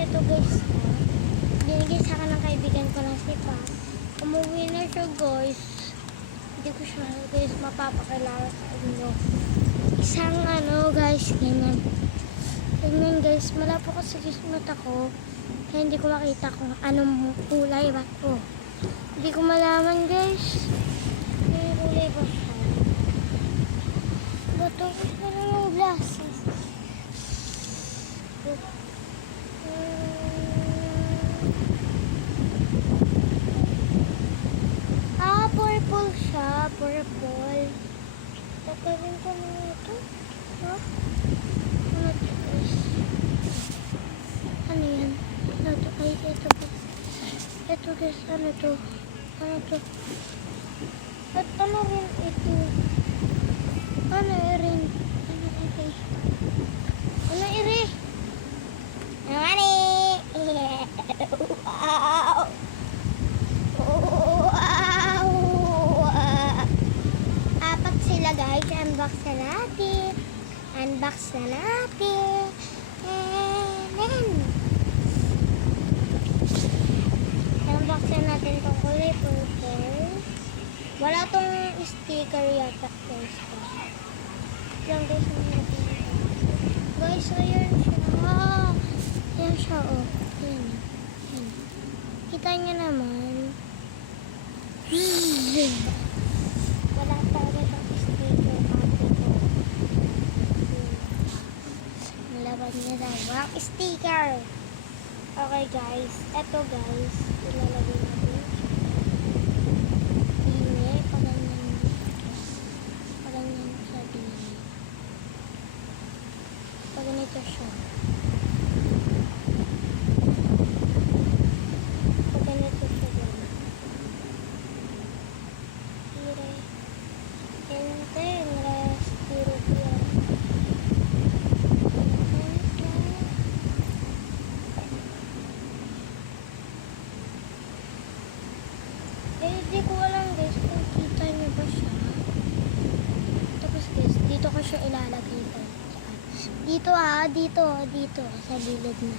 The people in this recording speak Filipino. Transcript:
ito guys, binigay sa akin ng kaibigan ko na si Pa. Umuwi na siya guys. Hindi ko siya guys mapapakilala sa inyo. Isang guys, ganyan. Ganyan guys, malabo kasi sa mata ko. Kaya hindi ko makita kung anong kulay ba ito. Hindi ko malaman guys. May kulay ba siya? Bato ko na lang yung glasses. Purple siya. Purple. Tagalin ko na ito. Ha? Ano ito guys? Ano yan? Ano ito? Ay, ito guys. Ito guys, ano ito? Ano ito? At ano rin ito? Ano rin? Ano iri? Ano iri? Ano iri? Wow! Apat sila guys. Unbox na natin. Unbox na natin. Unbox na natin itong kulay purple. Wala tong sticker yata guys. Lang guys. Guys, ayan siya. Ayan siya oh. Ayan. Ayan. Kita niya naman. Wala talaga siyang sticker ate ko. Nalaban niya daw. Walang sticker. Okay guys. Eto guys. Ilalagay natin. Dine. Paganyan. Paganyan siya dine. Paganito siya. Paganito siya dine. Hindi ko alam guys kung kita niyo ba siya. Tapos guys, dito ko siya ilalagay guys. Dito dito sa gilid na.